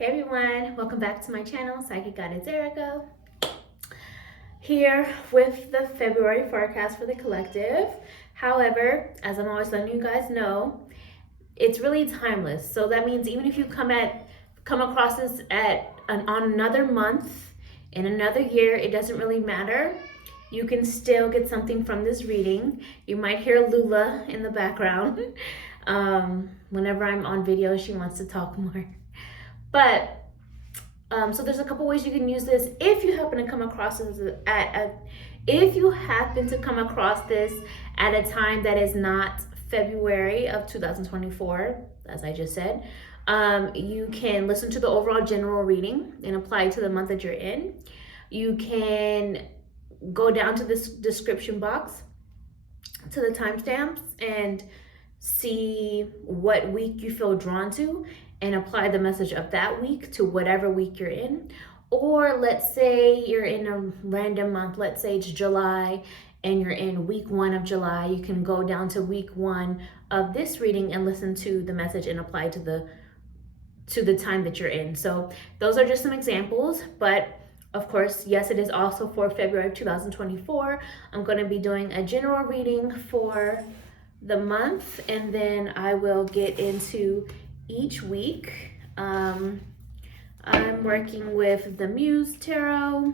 Hey everyone, welcome back to my channel, PsychicGoddessErika. Here with the February forecast for the collective. However, as I'm always letting you guys know, it's really timeless. So that means even if you come across this on another month, in another year, it doesn't really matter. You can still get something from this reading. You might hear Lula in the background. Whenever I'm on video, she wants to talk more. But so there's a couple ways you can use this if you happen to come across this at a time that is not February of 2024, as I just said. You can listen to the overall general reading and apply it to the month that you're in. You can go down to this description box to the timestamps and see what week you feel drawn to and apply the message of that week to whatever week you're in. Or let's say you're in a random month, let's say it's July and you're in week 1 of July, you can go down to week 1 of this reading and listen to the message and apply to the time that you're in. So those are just some examples, but of course, yes, it is also for February of 2024. I'm going to be doing a general reading for the month, and then I will get into each week. I'm working with the Muse Tarot,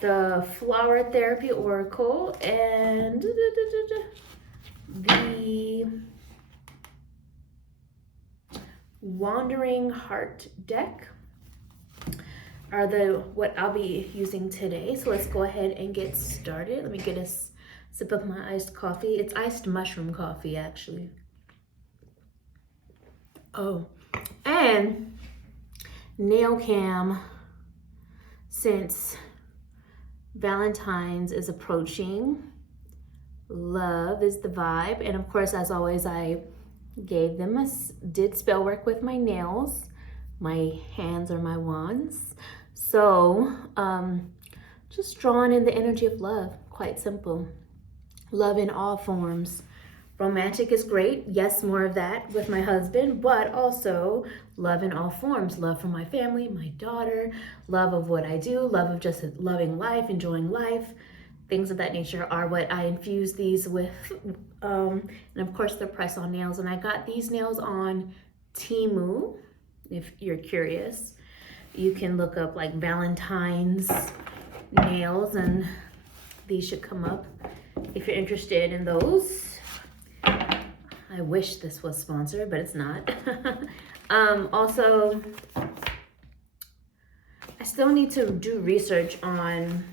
the Flower Therapy Oracle, and the Wandering Heart deck are what I'll be using today. So let's go ahead and get started. Let me get a sip of my iced coffee. It's iced mushroom coffee, actually. Oh, and nail cam, since Valentine's is approaching, love is the vibe. And of course, as always, I gave them did spell work with my nails. My hands are my wands. So just drawing in the energy of love, quite simple. Love in all forms. Romantic is great, yes, more of that with my husband, but also love in all forms. Love for my family, my daughter, love of what I do, love of just loving life, enjoying life. Things of that nature are what I infuse these with. And of course, they're press-on nails. And I got these nails on Temu. If you're curious, you can look up like Valentine's nails and these should come up if you're interested in those. I wish this was sponsored, but it's not. Also, I still need to do research on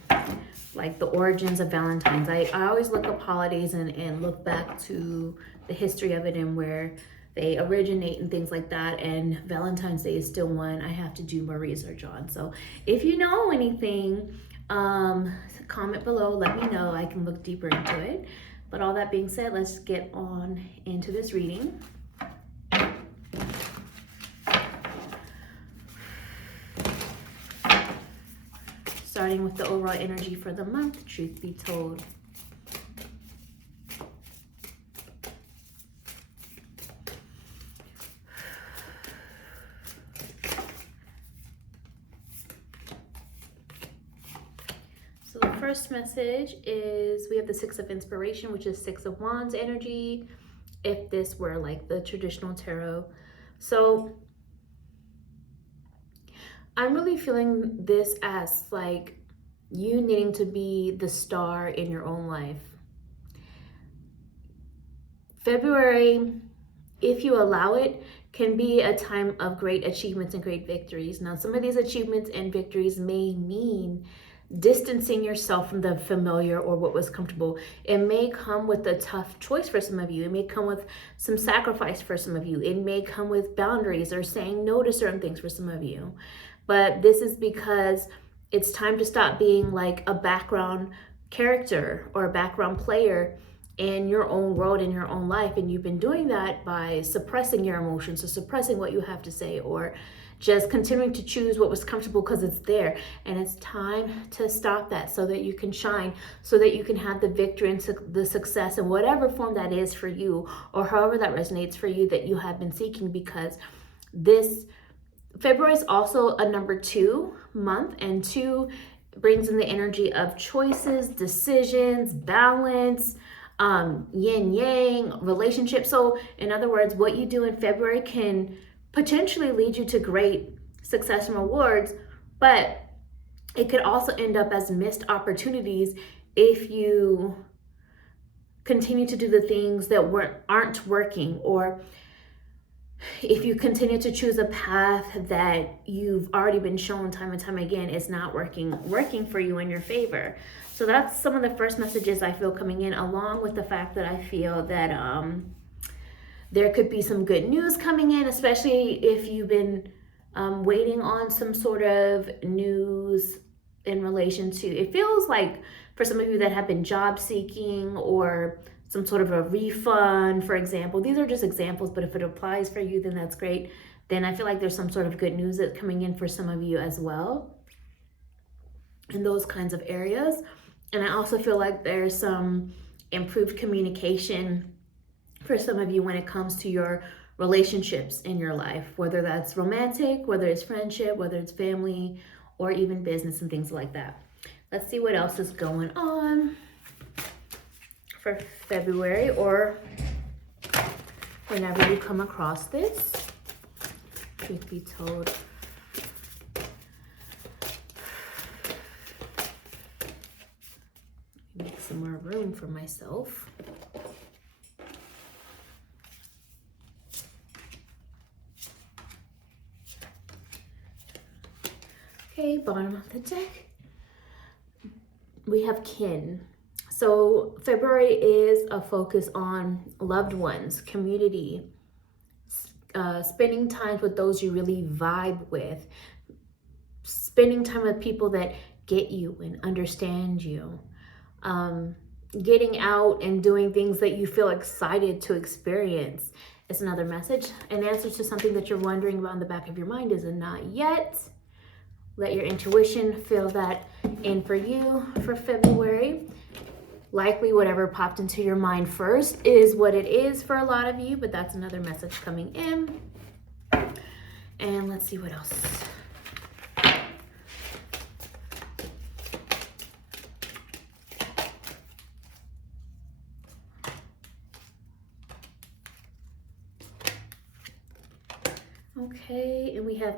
like the origins of Valentine's. I always look up holidays and look back to the history of it and where they originate and things like that, and Valentine's Day is still one I have to do more research on. So if you know anything, comment below, let me know. I can look deeper into it. But all that being said, let's get on into this reading. Starting with the overall energy for the month, truth be told. So the first message is we have the Six of Inspiration, which is Six of Wands energy, if this were like the traditional tarot. So I'm really feeling this as like you needing to be the star in your own life. February, if you allow it, can be a time of great achievements and great victories. Now, some of these achievements and victories may mean distancing yourself from the familiar or what was comfortable. It may come with a tough choice for some of you. It may come with some sacrifice for some of you. It may come with boundaries or saying no to certain things for some of you. But this is because it's time to stop being like a background character or a background player in your own world, in your own life. And you've been doing that by suppressing your emotions or suppressing what you have to say, or just continuing to choose what was comfortable because it's there. And it's time to stop that so that you can shine, so that you can have the victory and the success in whatever form that is for you, or however that resonates for you that you have been seeking, because this February is also a number 2 month, and 2 brings in the energy of choices, decisions, balance, yin yang, relationships. So in other words, what you do in February can potentially lead you to great success and rewards, but it could also end up as missed opportunities if you continue to do the things that aren't working, or if you continue to choose a path that you've already been shown time and time again is not working for you in your favor. So that's some of the first messages I feel coming in, along with the fact that I feel that there could be some good news coming in, especially if you've been waiting on some sort of news in relation to, it feels like for some of you that have been job seeking or some sort of a refund, for example. These are just examples, but if it applies for you, then that's great. Then I feel like there's some sort of good news that's coming in for some of you as well in those kinds of areas. And I also feel like there's some improved communication for some of you when it comes to your relationships in your life, whether that's romantic, whether it's friendship, whether it's family, or even business and things like that. Let's see what else is going on for February, or whenever you come across this, truth be told. Make some more room for myself. Okay, bottom of the deck, we have kin. So February is a focus on loved ones, community, spending time with those you really vibe with, spending time with people that get you and understand you, getting out and doing things that you feel excited to experience. It's another message. An answer to something that you're wondering about in the back of your mind is a not yet. Let your intuition fill that in for you for February. Likely whatever popped into your mind first is what it is for a lot of you, but that's another message coming in. And let's see what else. Okay, and we have,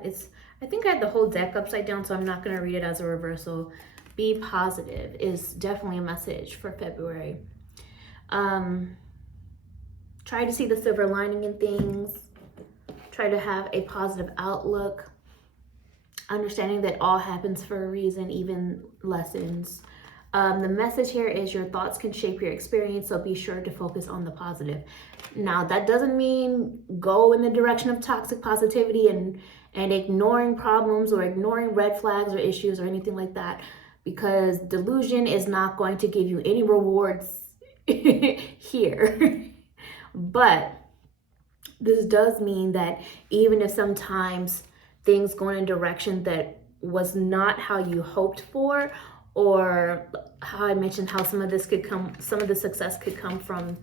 I think I had the whole deck upside down, so I'm not going to read it as a reversal. Be positive is definitely a message for February. Try to see the silver lining in things. Try to have a positive outlook. Understanding that all happens for a reason, even lessons. The message here is your thoughts can shape your experience, so be sure to focus on the positive. Now, that doesn't mean go in the direction of toxic positivity and ignoring problems or ignoring red flags or issues or anything like that, because delusion is not going to give you any rewards here. But this does mean that even if sometimes things go in a direction that was not how you hoped for, or how I mentioned how some of the success could come from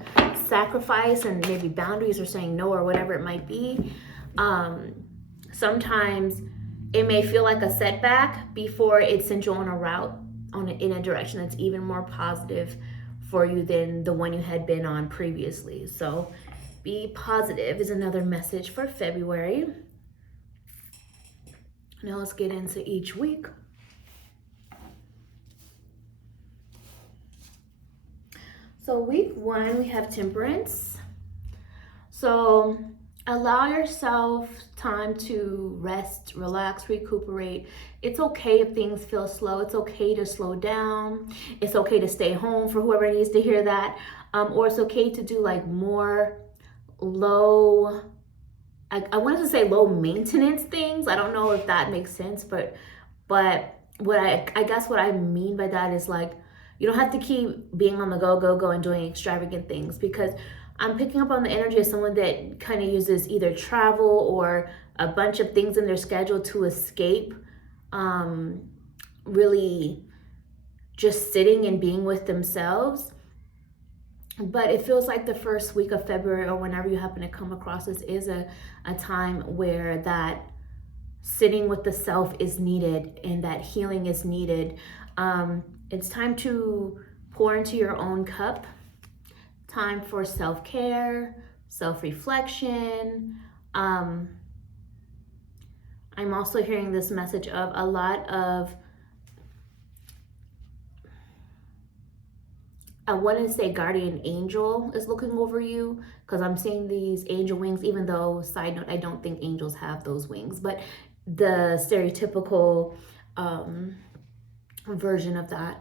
sacrifice and maybe boundaries or saying no or whatever it might be. Sometimes it may feel like a setback before it sends you on a route in a direction that's even more positive for you than the one you had been on previously. So be positive is another message for February. Now let's get into each week. So week 1, we have Temperance. So allow yourself time to rest, relax, recuperate. It's okay if things feel slow. It's okay to slow down. It's okay to stay home for whoever needs to hear that. Or it's okay to do like more low, I wanted to say low maintenance things. I don't know if that makes sense, but what I guess what I mean by that is like, you don't have to keep being on the go and doing extravagant things, because I'm picking up on the energy of someone that kind of uses either travel or a bunch of things in their schedule to escape really just sitting and being with themselves. But it feels like the first week of February, or whenever you happen to come across this, is a time where that sitting with the self is needed and that healing is needed. It's time to pour into your own cup. Time for self-care, self-reflection. I'm also hearing this message of a lot of, I want to say guardian angel is looking over you, because I'm seeing these angel wings, even though, side note, I don't think angels have those wings, but the stereotypical version of that.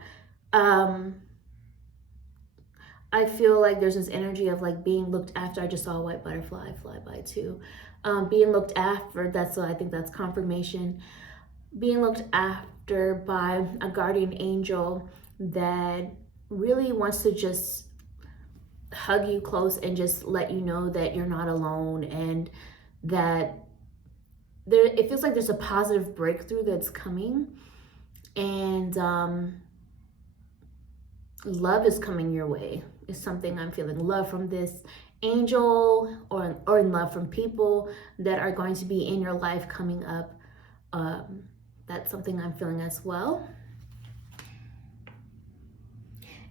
I feel like there's this energy of like being looked after. I just saw a white butterfly fly by too. Being looked after, I think that's confirmation. Being looked after by a guardian angel that really wants to just hug you close and just let you know that you're not alone, and that it feels like there's a positive breakthrough that's coming, and love is coming your way is something I'm feeling. Love from this angel, or in love from people that are going to be in your life coming up. That's something I'm feeling as well.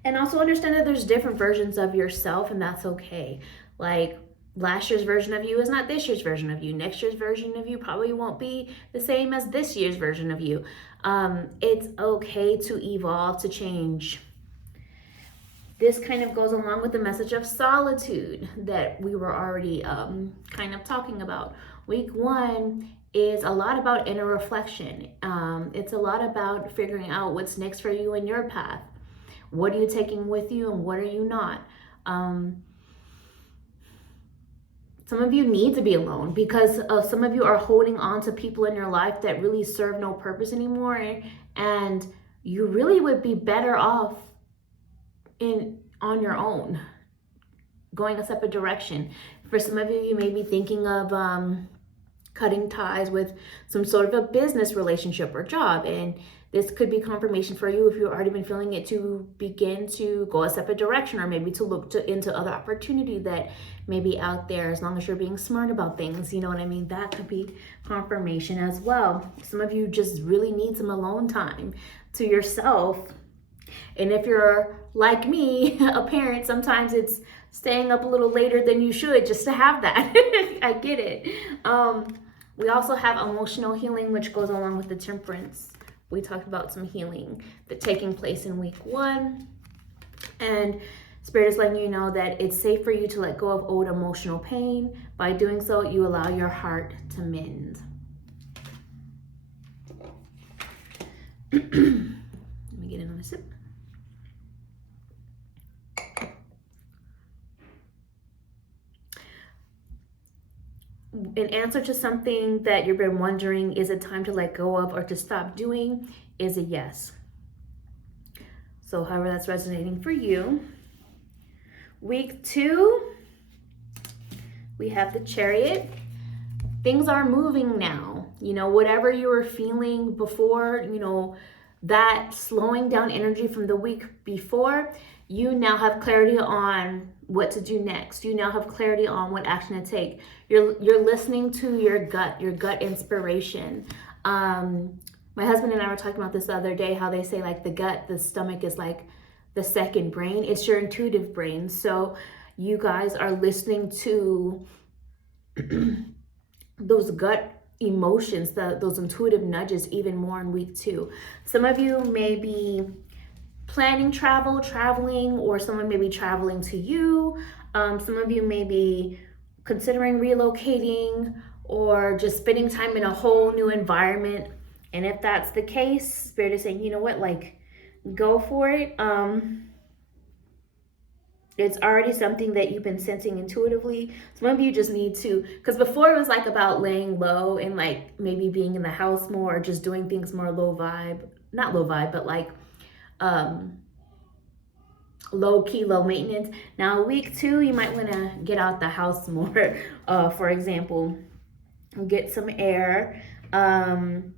And also understand that there's different versions of yourself, and that's okay. Like, last year's version of you is not this year's version of you. Next year's version of you probably won't be the same as this year's version of you. It's okay to evolve, to change. This kind of goes along with the message of solitude that we were already kind of talking about. Week 1 is a lot about inner reflection. It's a lot about figuring out what's next for you in your path. What are you taking with you and what are you not? Some of you need to be alone because some of you are holding on to people in your life that really serve no purpose anymore, and you really would be better off on your own, going a separate direction. For some of you, you may be thinking of cutting ties with some sort of a business relationship or job, and this could be confirmation for you if you've already been feeling it to begin to go a separate direction, or maybe to look into other opportunity that may be out there, as long as you're being smart about things. You know what I mean? That could be confirmation as well. Some of you just really need some alone time to yourself. And if you're like me, a parent, sometimes it's staying up a little later than you should just to have that. I get it. We also have emotional healing, which goes along with the temperance. We talked about some healing that's taking place in week 1. And Spirit is letting you know that it's safe for you to let go of old emotional pain. By doing so, you allow your heart to mend. Let me get another sip. An answer to something that you've been wondering, is it time to let go of or to stop doing, is a yes. So however that's resonating for you. Week 2, we have the Chariot. Things are moving now. You know, whatever you were feeling before, you know, that slowing down energy from the week before, you now have clarity on what to do next. You now have clarity on what action to take. You're listening to your gut inspiration. My husband and I were talking about this the other day, how they say like the stomach is like the second brain. It's your intuitive brain. So you guys are listening to those gut emotions, those intuitive nudges even more in week 2. Some of you may be planning traveling, or someone may be traveling to you. Some of you may be considering relocating or just spending time in a whole new environment. And if that's the case, Spirit is saying, you know what, like, go for it. It's already something that you've been sensing intuitively. Some of you just need to, because before it was like about laying low and like maybe being in the house more, or just doing things more low vibe, not low vibe, but like low key, low maintenance. Now week 2, you might want to get out the house more. For example, get some air. I'm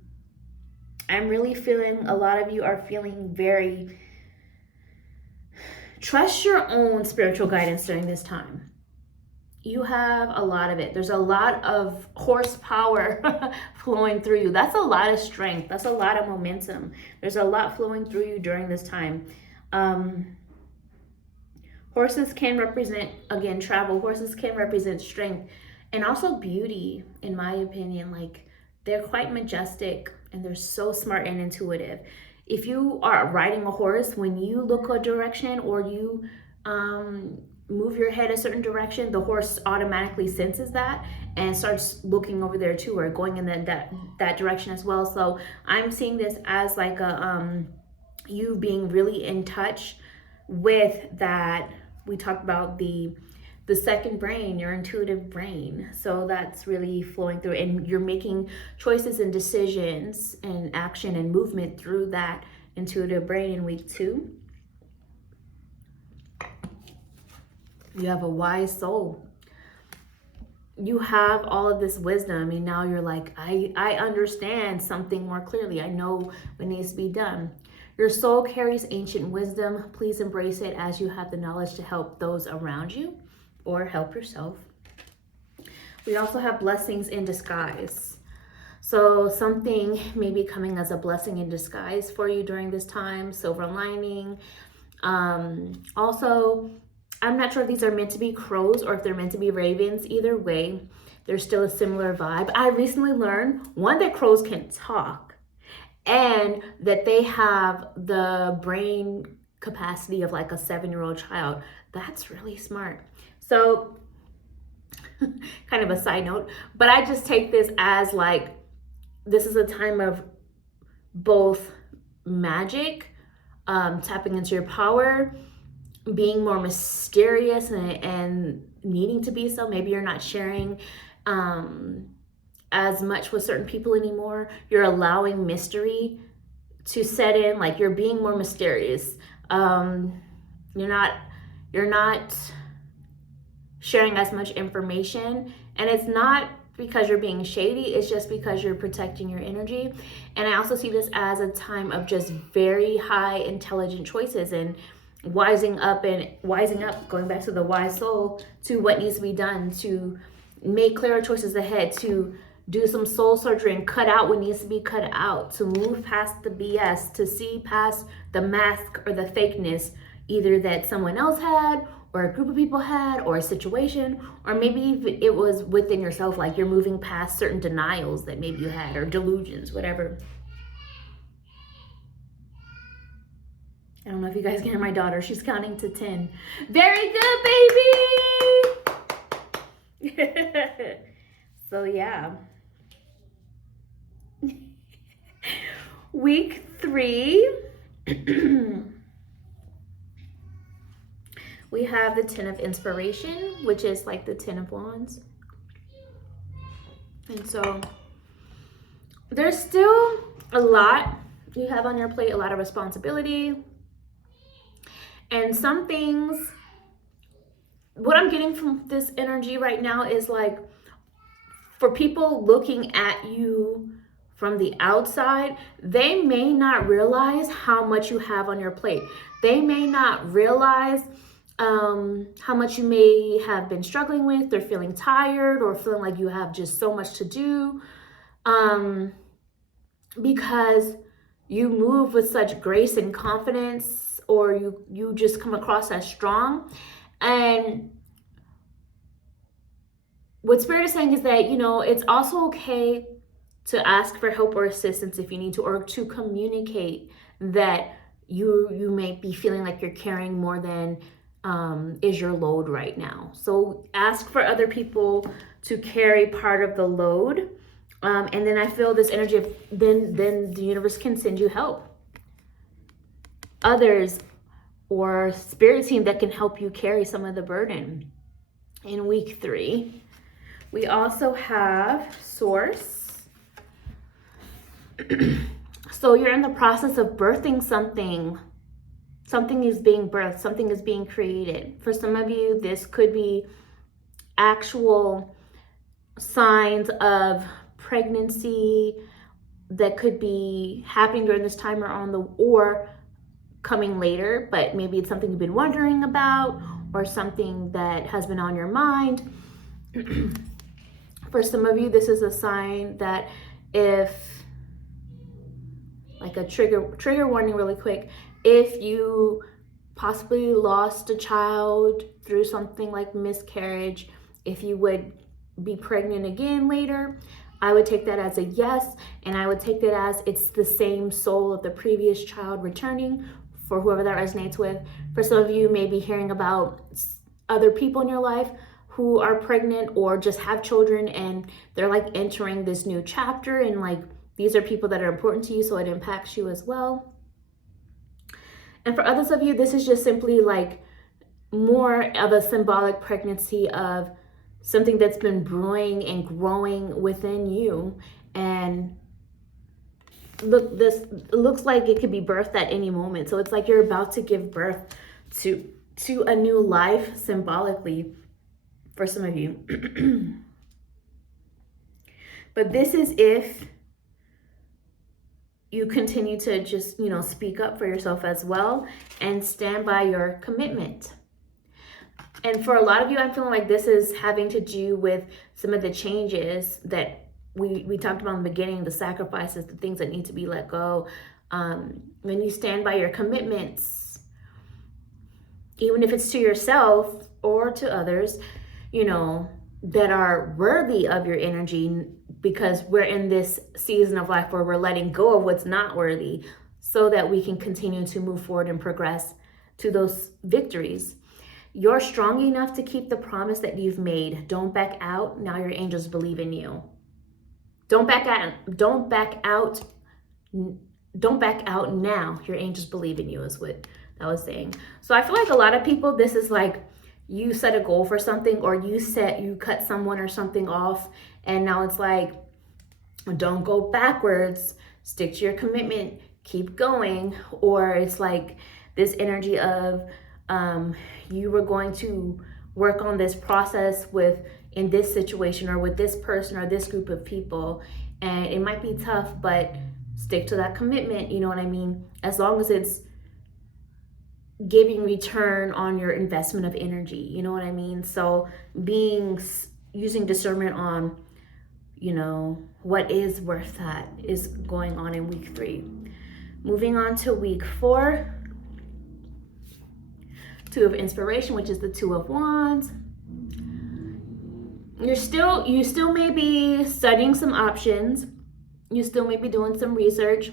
really feeling, a lot of you are feeling very, trust your own spiritual guidance during this time. you have a lot of it. There's a lot of horsepower flowing through you. That's a lot of strength. That's a lot of momentum. There's a lot flowing through you during this time. Horses can represent, again, travel. Horses can represent strength and also beauty, in my opinion. Like, they're quite majestic and they're so smart and intuitive. If you are riding a horse, when you look a direction or you move your head a certain direction, the horse automatically senses that and starts looking over there too, or going in that direction as well. So I'm seeing this as like a you being really in touch with that. We talked about the second brain, your intuitive brain. So that's really flowing through, and you're making choices and decisions and action and movement through that intuitive brain in week 2. You have a wise soul. You have all of this wisdom, and now you're like, I understand something more clearly. I know what needs to be done. Your soul carries ancient wisdom. Please embrace it as you have the knowledge to help those around you or help yourself. We also have blessings in disguise. So something may be coming as a blessing in disguise for you during this time. Silver lining. Also, I'm not sure if these are meant to be crows or if they're meant to be ravens. Either way, there's still a similar vibe. I recently learned, one, that crows can talk and that they have the brain capacity of like a 7-year-old child. That's really smart. So kind of a side note, but I just take this as like, this is a time of both magic, tapping into your power, being more mysterious and needing to be so. Maybe you're not sharing as much with certain people anymore. You're allowing mystery to set in, like you're being more mysterious. You're not sharing as much information, and it's not because you're being shady, it's just because you're protecting your energy. And I also see this as a time of just very high intelligent choices and wising up, going back to the wise soul, to what needs to be done, to make clearer choices ahead, to do some soul surgery and cut out what needs to be cut out, to move past the BS, to see past the mask or the fakeness, either that someone else had or a group of people had, or a situation, or maybe it was within yourself, like you're moving past certain denials that maybe you had, or delusions, whatever. I don't know if you guys can hear my daughter. She's counting to 10. Very good, baby! So yeah. Week 3. We have the 10 of inspiration, which is like the 10 of wands. And so there's still a lot you have on your plate, a lot of responsibility. And some things, what I'm getting from this energy right now is like, for people looking at you from the outside, they may not realize how much you have on your plate. They may not realize how much you may have been struggling with, or feeling tired, or feeling like you have just so much to do, because you move with such grace and confidence, or you just come across as strong. And what Spirit is saying is that, you know, it's also okay to ask for help or assistance if you need to, or to communicate that you may be feeling like you're carrying more than is your load right now. So ask for other people to carry part of the load. And then I feel this energy of then the universe can send you help. Others or spirit team that can help you carry some of the burden. In week 3, we also have Source. So you're in the process of birthing something. Something is being birthed, something is being created. For some of you, this could be actual signs of pregnancy that could be happening during this time, or coming later, but maybe it's something you've been wondering about, or something that has been on your mind. For some of you, this is a sign that if, like a trigger warning really quick, if you possibly lost a child through something like miscarriage, if you would be pregnant again later, I would take that as a yes, and I would take that as it's the same soul of the previous child returning, for whoever that resonates with. For some of you, maybe hearing about other people in your life who are pregnant or just have children, and they're like entering this new chapter, and like these are people that are important to you, so it impacts you as well. And for others of you, this is just simply like more of a symbolic pregnancy of something that's been brewing and growing within you. And look, this looks like it could be birthed at any moment. So it's like you're about to give birth to a new life symbolically for some of you. But this is if you continue to just, speak up for yourself as well and stand by your commitment. And for a lot of you, I'm feeling like this is having to do with some of the changes that we talked about in the beginning, the sacrifices, the things that need to be let go. When you stand by your commitments, even if it's to yourself or to others, that are worthy of your energy, because we're in this season of life where we're letting go of what's not worthy so that we can continue to move forward and progress to those victories. You're strong enough to keep the promise that you've made. Don't back out. Now your angels believe in you. Don't back out. Don't back out. Don't back out now. Your angels believe in you is what I was saying. So I feel like a lot of people, this is like you set a goal for something, or you cut someone or something off, and now it's like, don't go backwards, stick to your commitment, keep going. Or it's like this energy of you were going to work on this process in this situation or with this person or this group of people, and it might be tough, but stick to that commitment, you know what I mean? As long as it's giving return on your investment of energy, you know what I mean? So using discernment on, what is worth that is going on in week 3. Moving on to week 4, 2 of inspiration, which is the 2 of wands. You still may be studying some options. You still may be doing some research.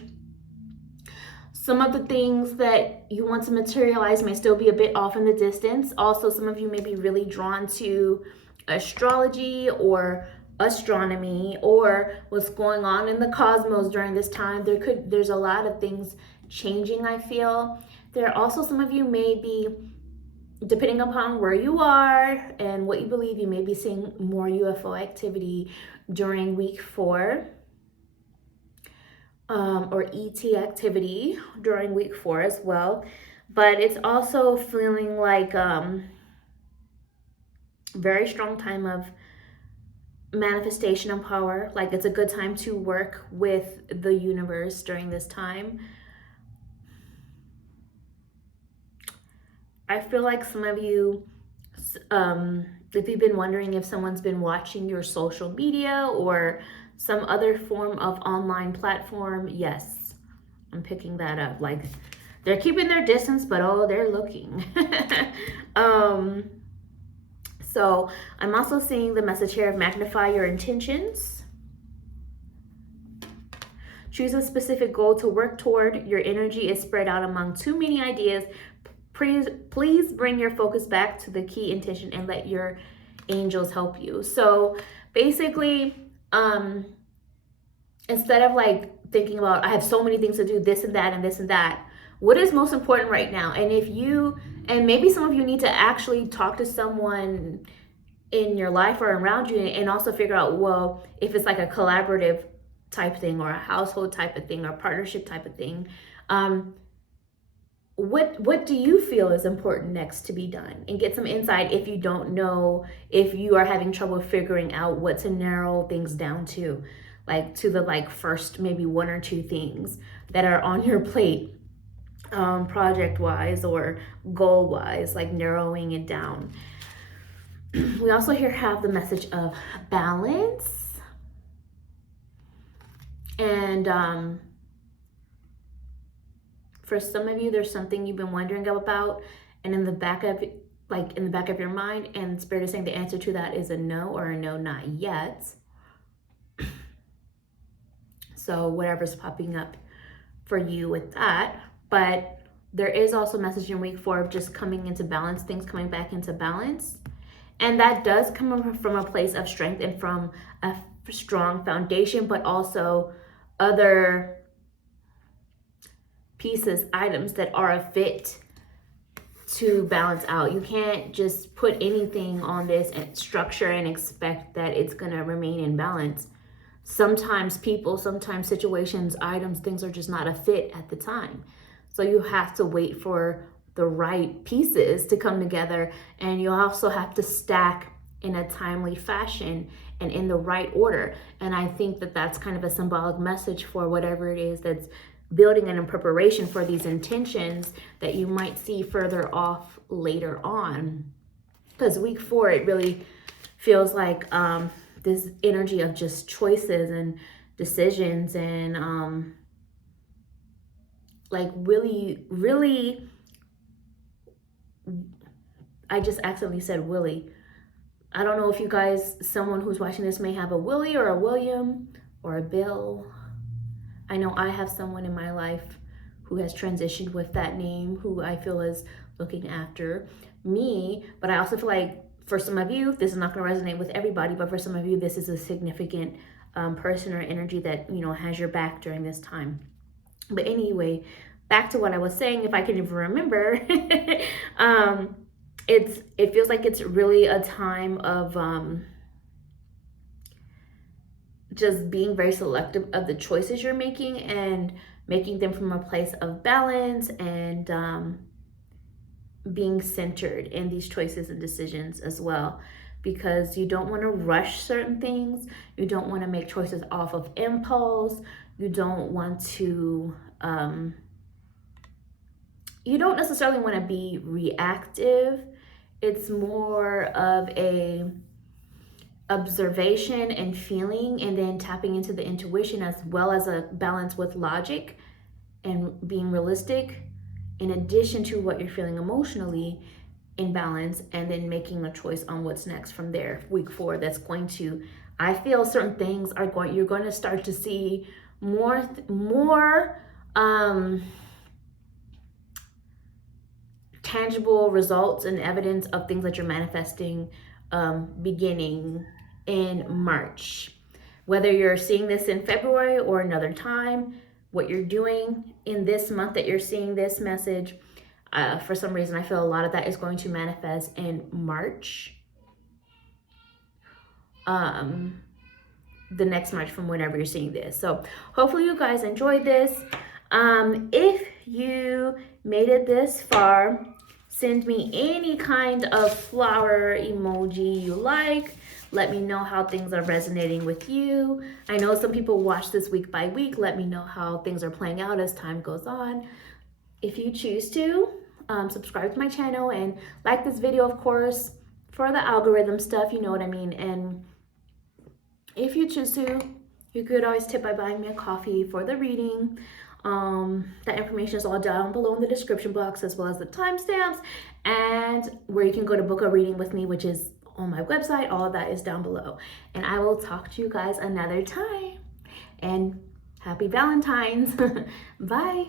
Some of the things that you want to materialize may still be a bit off in the distance. Also, some of you may be really drawn to astrology or astronomy or what's going on in the cosmos during this time. There's a lot of things changing, I feel. There are also some of you may be, depending upon where you are and what you believe, you may be seeing more UFO activity during week 4. Or ET activity during week 4 as well. But it's also feeling like very strong time of manifestation and power. Like it's a good time to work with the universe during this time. I feel like some of you, if you've been wondering if someone's been watching your social media or some other form of online platform, yes, I'm picking that up. Like they're keeping their distance, but they're looking. So I'm also seeing the message here of magnify your intentions. Choose a specific goal to work toward. Your energy is spread out among too many ideas. Please bring your focus back to the key intention and let your angels help you. So basically, instead of like thinking about, I have so many things to do, this and that and this and that, what is most important right now? And maybe some of you need to actually talk to someone in your life or around you and also figure out, well, if it's like a collaborative type thing or a household type of thing or partnership type of thing, what do you feel is important next to be done? And get some insight if you don't know, if you are having trouble figuring out what to narrow things down to, like to the first maybe 1 or 2 things that are on your plate, project wise or goal wise, like narrowing it down. We also here have the message of balance. And for some of you, there's something you've been wondering about, and in the back of your mind, and Spirit is saying the answer to that is a no, or a no, not yet. So whatever's popping up for you with that. But there is also message in week 4 of just coming into balance, things coming back into balance. And that does come from a place of strength and from a strong foundation, but also other pieces, items that are a fit to balance out. You can't just put anything on this and structure and expect that it's going to remain in balance. Sometimes people, sometimes situations, items, things are just not a fit at the time. So you have to wait for the right pieces to come together, and you also have to stack in a timely fashion and in the right order. And I think that that's kind of a symbolic message for whatever it is that's building and in preparation for these intentions that you might see further off later on. Because week 4, it really feels like this energy of just choices and decisions, and like really, I just accidentally said Willie. I don't know if you guys, someone who's watching this may have a Willie or a William or a Bill. I know I have someone in my life who has transitioned with that name, who I feel is looking after me. But I also feel like for some of you, this is not going to resonate with everybody, but for some of you, this is a significant person or energy that, you know, has your back during this time. But anyway, back to what I was saying, if I can even remember, it feels like it's really a time of just being very selective of the choices you're making, and making them from a place of balance, and being centered in these choices and decisions as well, because you don't want to rush certain things. You don't want to make choices off of impulse. You don't want to you don't necessarily want to be reactive. It's more of a observation and feeling, and then tapping into the intuition, as well as a balance with logic and being realistic, in addition to what you're feeling emotionally, in balance, and then making a choice on what's next from there. Week 4, that's going to, I feel certain things are going, you're going to start to see more tangible results and evidence of things that you're manifesting beginning in March. Whether you're seeing this in February or another time, what you're doing in this month that you're seeing this message, for some reason I feel a lot of that is going to manifest in March. The next March from whenever you're seeing this. So hopefully you guys enjoyed this. If you made it this far, send me any kind of flower emoji you like. Let me know how things are resonating with you. I know some people watch this week by week. Let me know how things are playing out as time goes on. If you choose to, subscribe to my channel and like this video, of course, for the algorithm stuff, you know what I mean. And if you choose to, you could always tip by buying me a coffee for the reading. That information is all down below in the description box, as well as the timestamps, and where you can go to book a reading with me, which is on my website. All of that is down below. And I will talk to you guys another time. And happy Valentine's. Bye.